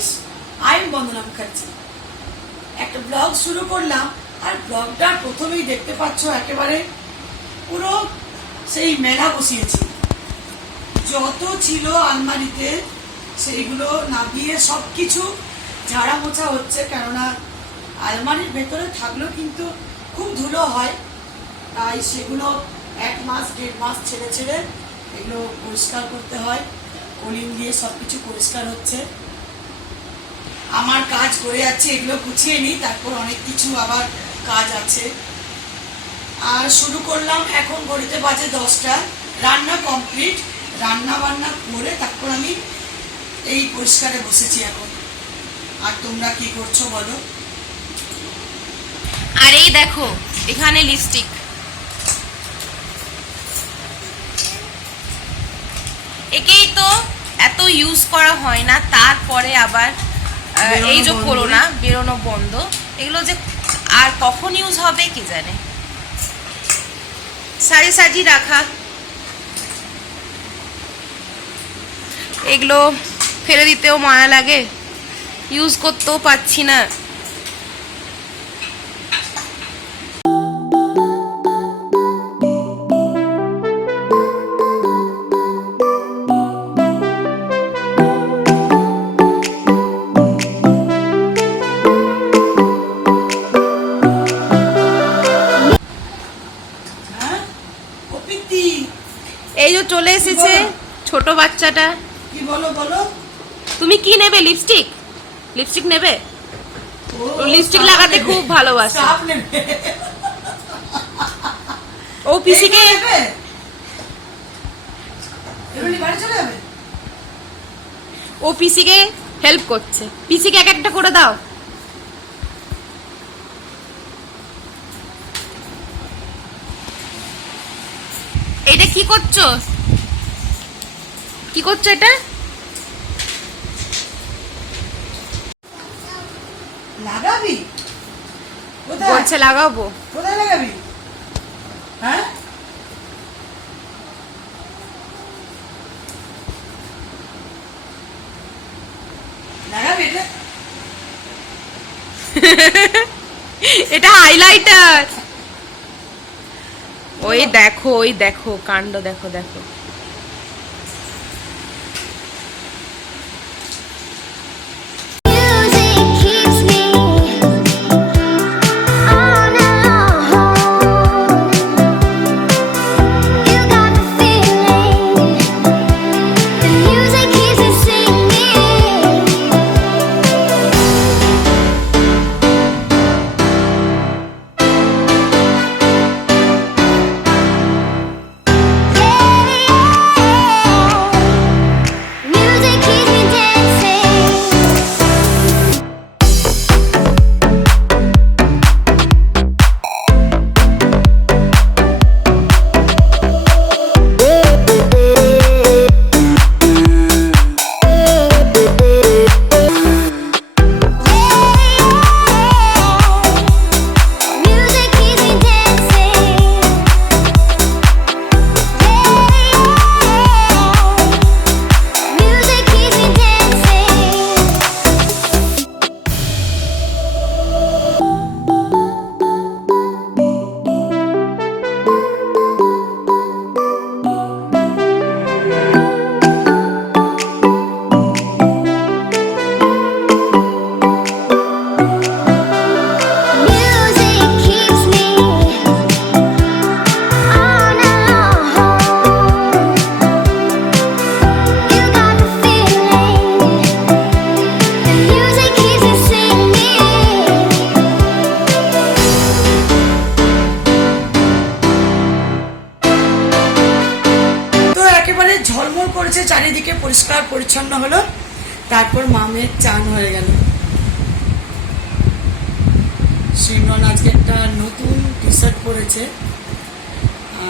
Guys, I am বন্দনা মুখার্জি। একটা blog শুরু করলাম, আর ব্লগটার প্রথমেই দেখতে পাচ্ছ একেবারে পুরো সেই মেলা বসিয়েছি। যত ছিল আলমারিতে সেইগুলো নামিয়ে সব কিছু ঝাড়া মোছা হচ্ছে, কেননা আলমারির ভেতরে থাকলেও কিন্তু খুব ধুলো হয়, তাই সেগুলো 1 মাস 1.5 মাস ছেড়ে ছেড়ে এগুলো পরিষ্কার করতে হয়। কলিং দিয়ে সব কিছু পরিষ্কার হচ্ছে। আমার কাজ করে যাচ্ছে, এগুলো গুছিয়ে নিই, তারপর অনেক কিছু আবার কাজ আছে। আর শুরু করলাম, এখন ঘড়িতে বাজে 10টা। রান্না কমপ্লিট, রান্না বান্না করে তারপর আমি এই পরিষ্কারে বসেছি এখন। আর তোমরা কি করছো বলো? আর এই দেখো এখানে লিপস্টিক, একেই তো এত ইউজ করা হয় না, তারপরে আবার এই যে করোনা বেরোনো বন্ধ, এগুলো যে আর কখন ইউজ হবে কি জানে। সাজি সাজি রাখা, এগুলো ফেলে দিতেও মায়া লাগে, ইউজ করতেও পাচ্ছি না। এই যে চলে এসেছে ছোট বাচ্চাটা। কি বলো বলো? তুমি কি নেবে? লিপস্টিক? লিপস্টিক নেবে? ও লিপস্টিক লাগাতে খুব ভালোবাসে। ও পিসিকে ও পিসিকে হেল্প করছে। পিসিকে এক একটা করে দাও। এটা কি করছো? কি করছো এটা? লাগাবি? বলছে লাগাবো। কোথায় লাগাবি? হ্যাঁ, লাগাবি এটা? এটা হাইলাইটার। ওই দেখো, ওই দেখো কাণ্ড, দেখো দেখো। ঝলমল করেছে, চারিদিকে পরিষ্কার পরিচ্ছন্ন হলো, তারপর মামের চান হয়ে গেল। সিমরন আজকে একটা নতুন টি শার্ট পরেছে,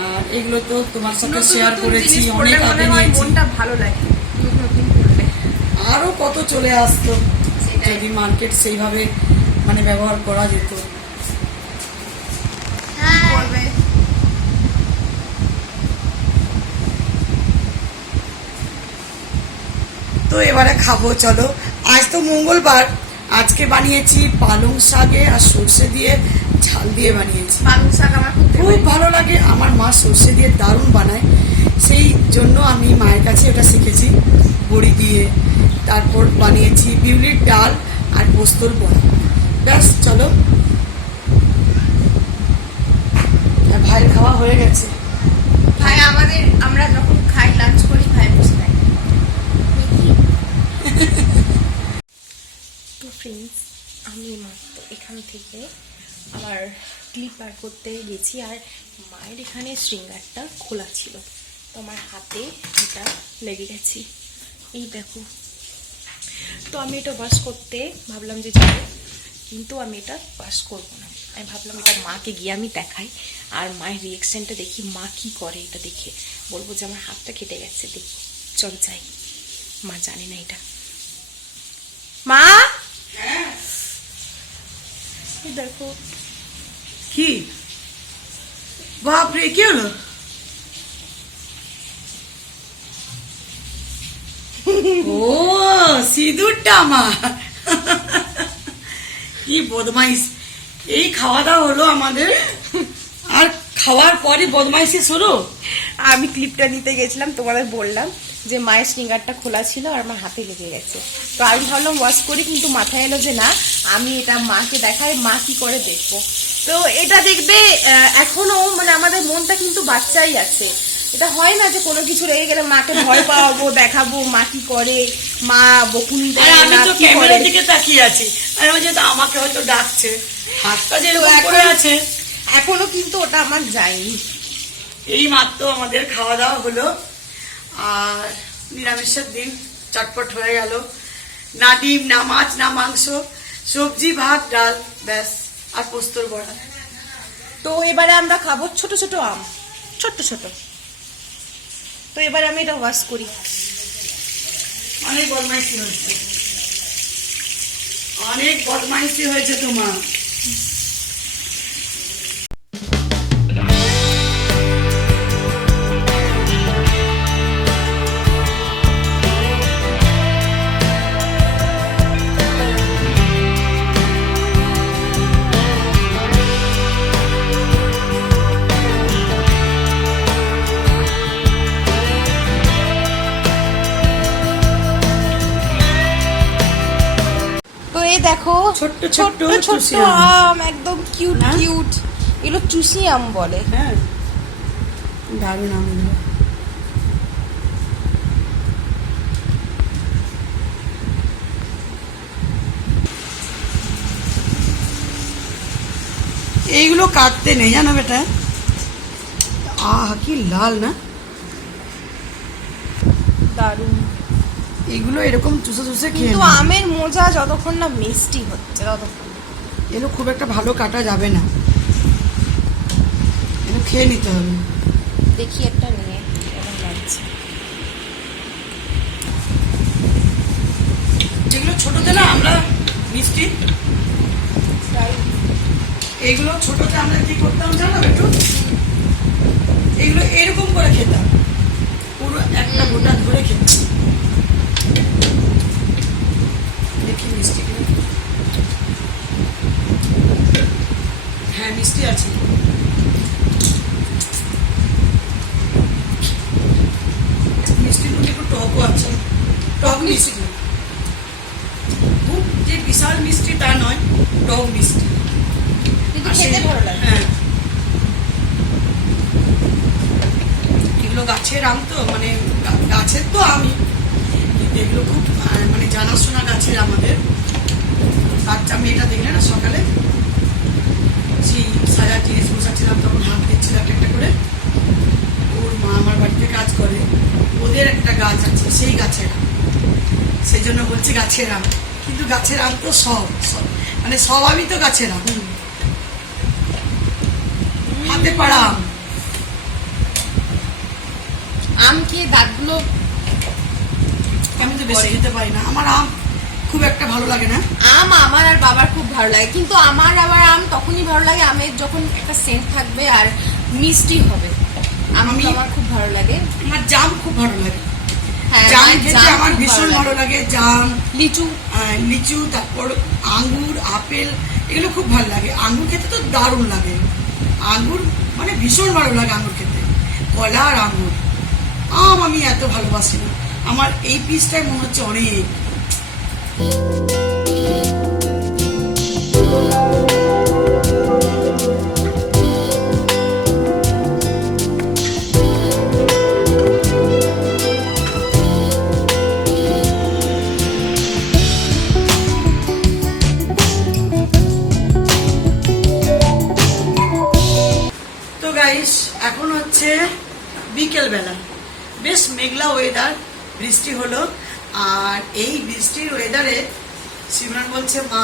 আর এগুলো তো তোমার সাথে শেয়ার করেছি, অনেক আগে নিয়েছি। ভালো লাগে, আরো কত চলে আসতো যদি মার্কেট সেইভাবে মানে ব্যবহার করা যেত। তো এবারে খাবো, চলো। আজ তো মঙ্গলবার, আজকে বানিয়েছি পালং শাকে আর সর্ষে দিয়ে ঝাল দিয়ে বানিয়েছি। পালং শাক আমার খুব ভালো লাগে, আমার মা সর্ষে দিয়ে দারুণ বানায়, সেই জন্য আমি মায়ের কাছে ওটা শিখেছি বড়ি দিয়ে। তারপর বানিয়েছি বিউলির ডাল আর পোস্তর বড়া। ব্যাস চলো, আর ভাইয়ের খাওয়া হয়ে গেছে। ভাই আমাদের, আমরা যখন খাই লাঞ্চ করি ভাই বসে থাকে। তো ফ্রেন্ডস, আমি মাত্র এখান থেকে আবার ক্লিপ বার করতে গেছি, আর মায়ের এখানে শৃঙ্গারটা খোলা ছিল, তো আমার হাতে এটা লেগে গেছি, এই দেখো। তো আমি এটা ওয়াশ করতে ভাবলাম যে যাবো, কিন্তু আমি এটা ওয়াশ করবো না। আমি ভাবলাম এটা মাকে গিয়ে আমি দেখাই, আর মায়ের রিয়েকশনটা দেখি, মা কি করে এটা দেখে বলবো যে আমার হাতটা কেটে গেছে। দেখি, চল যাই। মা জানে না এটা। মা, এই দেখো। কি বাপরে, কি হলো? ও সিঁদুরটা আমার, কি বদমাইশ। এই খাওয়া দাওয়া হলো আমাদের, আর খাওয়ার পরই বদমাইশি শুরু। আমি ক্লিপটা নিতে গেছিলাম, তোমাদের বললাম যে মায়ের স্টিঙ্গারটা খোলা ছিল আর আমার হাতে লেগে গেছে। তো আমি ভাবলাম ওয়াশ করি, কিন্তু মাথায় এলো যে না, আমি এটা মাকে দেখাই, মা কি করে দেখবো। তো এটা দেখবে এখনো মানে আমাদের মনটা কিন্তু বাচ্চাই আছে। এটা হয় না যে কোনো কিছু রেগে গেলে মাকে ভয় পাওয়াবো, দেখাবো মা কি করে, মা বকুনি দেয় আমি না তো কি করে। ক্যামেরার দিকে তাকিয়ে আছি, আমি ভাবছি তো আমাকে হয়তো ডাকছে, হাতটা যেরকম করে আছে। এখনো কিন্তু ওটা আমার যায়নি। এই মাত্র আমাদের খাওয়া দাওয়া হলো, আর নিরামিষের দিন চটপট হয়ে গেল। না ডিম, না মাছ, না মাংস, সবজি, ভাত, ডাল, ব্যাস, আর পোস্তর বড়া। তো এবারে আমরা খাবো ছোট ছোট আম, ছোট্ট ছোট। তো এবারে আমি এটা ওয়াশ করি। অনেক বদমাইশি হয়েছে, অনেক বদমাইশি হয়েছে তোমার। তো এই দেখো ছোট্ট ছোট্ট ছোট্ট ছোট্ট চুষি আম। আম, একদম কিউট না? কিউট। এগুলো চুষি আম বলে। হ্যাঁ, দারুণ আমগুলো। এইগুলো কাটতে নেই জানো বেটা। আহ কি লাল না, দারুণ। এগুলো এরকম চুষে চুষে খেয়ে কিন্তু নাও। আমের মোজা যতক্ষণ না মিষ্টি হচ্ছে ততক্ষণ। এগুলো খুব একটা ভালো কাটা যাবে না, এগুলো খেয়ে নিতে হবে। দেখি একটা নিয়ে কেমন লাগছে। যেগুলো ছোটতে না আমরা মিষ্টি, তাই এগুলো ছোটতে আমরা কি করতাম জানো একটু, এগুলো এরকম করে খেতাম, পুরো একটা গোটা ধরে খেতাম। দেখি মিষ্টি কিনা। হ্যাঁ মিষ্টি আছে। মিষ্টির মধ্যে একটু টকও আছে, টক মিষ্টি, খুব যে বিশাল মিষ্টি তা নয়, টক মিষ্টি। কিন্তু আর খেতে সেই- ভালো লাগে। হ্যাঁ, এগুলো গাছের আম তো, মানে গাছের তো আমি, কিন্তু এগুলো খুব মানে জানাশোনা গাছের আমাদের। বাচ্চা মেয়েটা দেখলে না সকালে, সেই সাজার জিনিস বসাচ্ছিলাম, তখন হাত দিচ্ছিল একটা একটা করে। ওর মা আমার বাড়িতে কাজ করে, ওদের একটা গাছ আছে, সেই গাছের আম, সেই জন্য বলছি গাছের আম। কিন্তু গাছের আম তো সব মানে সব আমি তো গাছের আম, হাতে পাড়া আম। আম খেয়ে দাঁতগুলো আমি তো বেশি খেতে পারি না, আমার আম খুব একটা ভালো লাগে না। আম আমার আর বাবার খুব ভালো লাগে, কিন্তু আমার আবার আম তখনই ভালো লাগে আমের যখন একটা সেন্ট থাকবে আর মিষ্টি হবে। আমি আমি- আমার খুব ভালো লাগে। আমার জাম খুব ভালো লাগে, হ্যাঁ, জাম মায়ের খেতে জাম আমার খুব ভীষণ ভালো ভালো লাগে, জাম, লিচু। লিচু, তারপর আঙ্গুর, আপেল, এগুলো খুব ভালো লাগে। আঙ্গুর খেতে তো দারুণ লাগে, আঙ্গুর মানে ভীষণ ভালো লাগে আঙ্গুর খেতে, কলা আর আঙ্গুর। আমি এত ভালোবাসি না, আমার এই পিসটাই মনে হচ্ছে অনেক। তো গাইস, এখন হচ্ছে বিকেল বেলা, বেশ মেঘলা ওয়েদার, বৃষ্টি হলো। আর এই বৃষ্টির ওয়েদারে সিমরান বলছে মা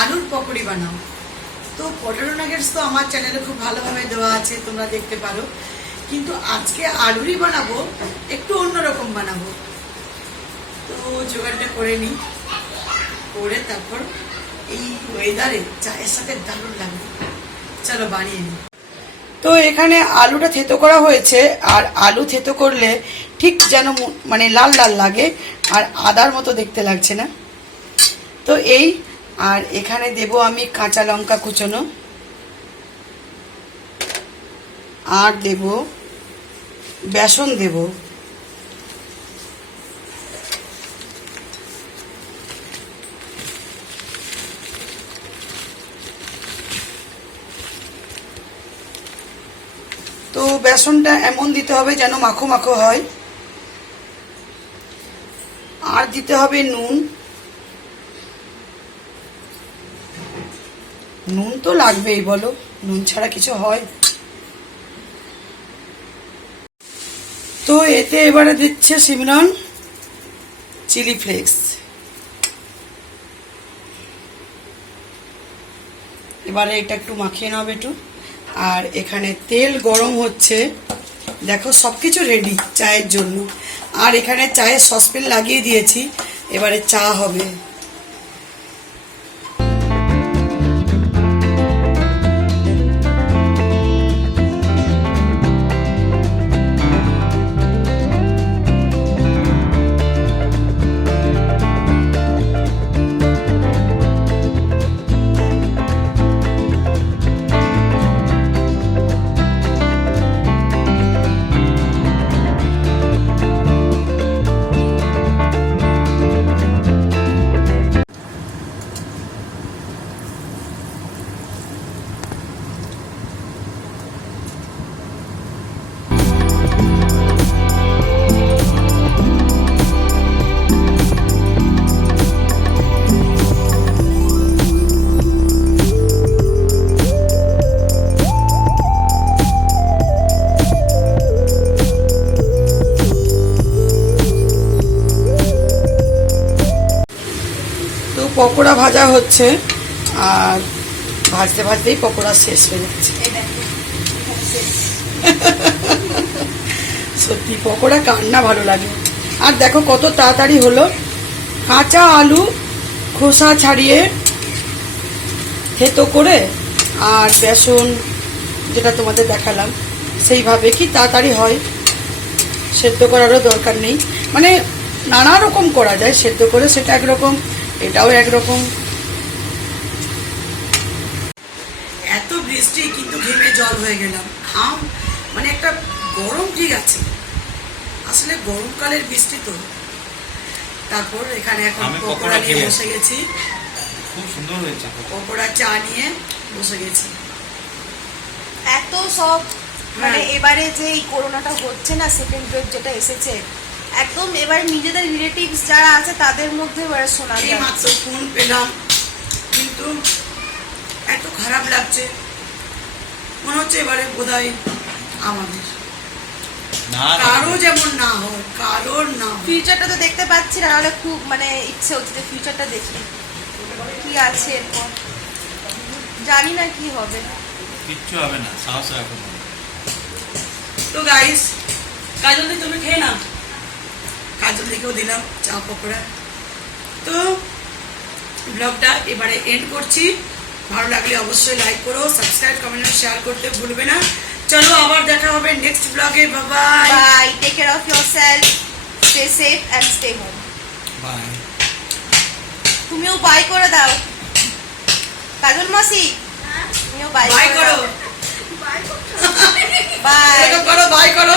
আলুর পকোড়ি বানাও। তো পটেটো নাগেটস তো আমার চ্যানেলে খুব ভালোভাবে দেওয়া আছে, তোমরা দেখতে পারো, কিন্তু আজকে আলুরই বানাবো, একটু অন্যরকম বানাবো। তো জোগাড়টা করে নিই, করে তারপর এই ওয়েদারে চায়ের সাথে দারুণ লাগবে, চলো বানিয়ে নিই। তো এখানে আলুটা থেতো করা হয়েছে, আর আলু থেতো করলে ঠিক যেন মানে লাল লাল লাগে, আর আদার মতো দেখতে লাগছে না। তো এই, আর এখানে দেব আমি কাঁচা লঙ্কা কুচোনো, আর দেব বেসন দেব, তো বেসনটা এমন দিতে হবে যেন মাখো মাখো হয়। আর দিতে হবে নুন, নুন তো লাগবেই, বলো নুন ছাড়া কিছু হয়? তো এতে এবারে দিচ্ছে সিমরন চিলি ফ্লেক্স। এবারে এটা একটু মাখিয়ে নাও একটু। আর এখানে তেল গরম হচ্ছে, দেখো সবকিছু রেডি চায়ের জন্য। আর এখানে চায়ের সসপ্যান লাগিয়ে দিয়েছি, এবারে চা হবে। পকোড়া ভাজা হচ্ছে, আর ভাজতে ভাজতেই পকোড়া শেষ হয়ে যাচ্ছে। সত্যি পকোড়া কার না ভালো লাগে। আর দেখো কত তাড়াতাড়ি হলো, কাঁচা আলু খোসা ছাড়িয়ে থেতো করে, আর বেসন যেটা তোমাদের দেখালাম সেইভাবে কি তাড়াতাড়ি হয়, সেদ্ধ করারও দরকার নেই। মানে নানা রকম করা যায়, সেদ্ধ করে সেটা একরকম, এটাও একরকম। এত বৃষ্টি কিন্তু ঘেমে জল হয়ে গেলাম, ঘাম মানে একটা গরম ঠিক আছে, আসলে গরমকালের বৃষ্টি তো। তারপর এখানে এখন পকোড়া নিয়ে বসে গেছি, খুব সুন্দর হয়েছে পকোড়া, চা নিয়ে বসে গেছি। এত সব মানে এবারে যে এই করোনাটা হচ্ছে না, সেকেন্ড ওয়েভ যেটা এসেছে, একদম এবারে নিজেদের রিলেটিভস যারা আছে তাদের মধ্যে এবারে শোনা যায়। মাত্র ফোন পেলাম, কিন্তু এত খারাপ লাগছে, মনে হচ্ছে এবারে বোধহয় আমাদের কারো যেমন না হয়, কারোর না। ফিউচারটা তো দেখতে পাচ্ছি না, নাহলে খুব মানে ইচ্ছে হচ্ছে যে ফিউচারটা দেখি কি আছে এরপর, জানি না কি হবে, কিচ্ছু হবে না, সাহস রাখো। তো গাইস, কাজল দি তুমি খেয়ে নাও, কাজল দিকেও দিলাম চা পকোড়া। তো ব্লগটা এবারে এন্ড করছি, ভালো লাগলে অবশ্যই লাইক করো, সাবস্ক্রাইব, কমেন্ট, শেয়ার করতে ভুলবে না। চলো আবার দেখা হবে next blog, bye bye, take care of yourself. Stay safe and stay home. Bye. তুমিও বাই করে দাও কাজল মাসি, তুমিও বাই বাই করো বাই করো বাই করো